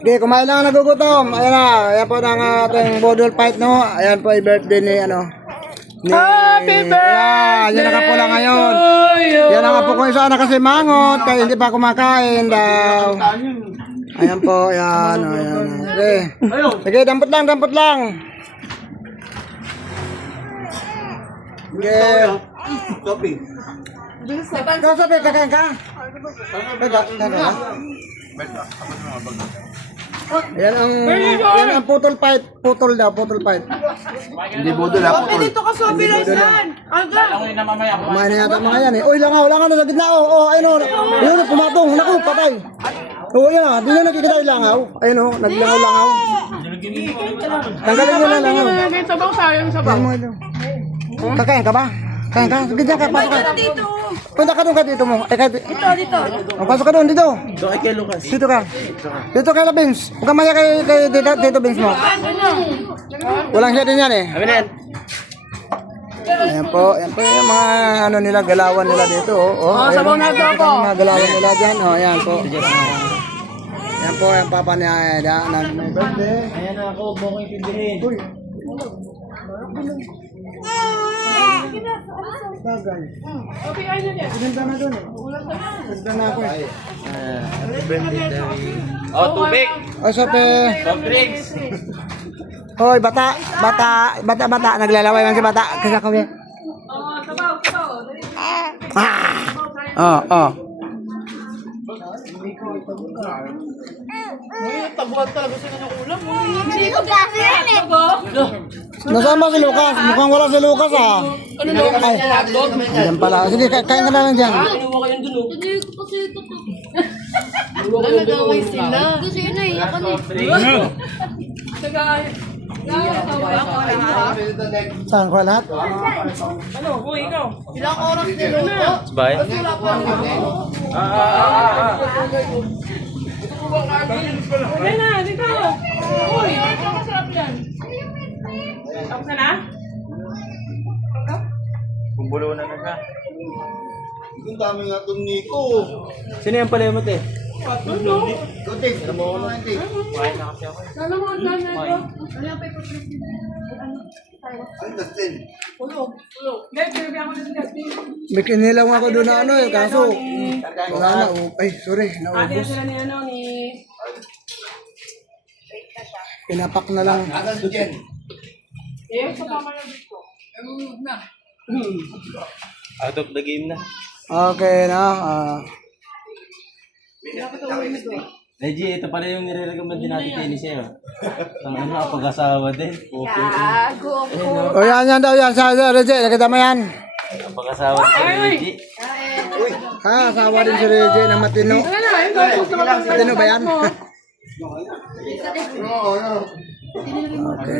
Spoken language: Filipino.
Okay, kumain na nagugutom. Ayan na, ayan po ng ating Bodol Fight, no? Ayan po, i-birthday ni, Happy birthday! Yan nakapula ngayon. Yan nga po kung isa na kasi mangot, kaya hindi pa kumakain daw. Ayan po, ayan. Okay. Sige, dampot lang. Okay. Ikaw sabi, kakain ka? Yan ang putol fight. Putol fight. Hindi budol ako. Dito ka sa bilasan. Aga. Kumain na yata mga yan eh. Uy, langaw na sa gitna. Ayun o. Ayun o, pumatong. Naku, patay. Yan na. Di na nakikita yung langaw. Ayun o, naglangaw. Tanggalin nyo na langaw. May sabaw sayang sabaw. Kakain ka ba? Kain ka? Sige dyan ka. Pasok ka. Dito. Punta ka doon ka dito mo. Dito. Pasok ka doon dito. Doon kay Lucas. Dito ka. Dito kay Vince. Huwag ka maya kay dito Vince mo. Walang siya din yan eh. Amin yan. Ayan po yung mga nila, galawan nila dito. sabaw na ito ako. Mga galawan nila dyan. Ayan po. Ayan po, yung papa niya may birthday. Ayan na ako, huwag mo ko itindihin. Uy. Bagay. Okay, ayun yan. Ganda na doon eh. Ganda na ako eh. Oh, tubig. Sabi. Soft drinks. Hoy, bata. Naglalaway man si bata. Kasi kami. Sabaw. Tabuhan talaga sila ng ulam. Hindi ko klase yan eh. Nasama si Lucas. Mukhang wala si Lucas ah. Ano na? Ay, ayan pala. Sige, kain ka na lang dyan. Inuwa kayo dun oh. Hindi ko kasi ito. Nagaway sila. Kasi yun na iyakan eh. Saan ko lahat? Ano? Uy, ikaw. Ilang oras niluto? Bye. Uy na, dito. Uy, ang masarap yan. Tapos na na? Bumbulo na siya. Ang dami nga itong Nico. Sino yung palimot eh? Ano? Kutik, alam mo na hindi. Kumain na kasi ako. Ano mo ang dami ito? Ang Dustin. Ulo. Guys, bibigyan ko na si Justin. May kinilaw ako doon na kaso wala na. Ay, sorry, Ate naubos. sila ni ni... Pinapak na lang. Asan si Jen? Sa tama na dito. Out of the game na. Okay na. Reggie, ito pala yung nire-recommend din natin tennis sa'yo. Ang ano, pag-asawa din. Okay. O yan daw yan. Sa Reggie, nakita mo yan. Ang pag-asawa din si Reggie. Asawa din si Reggie na matino. Matino ba yan? Oo. Okay.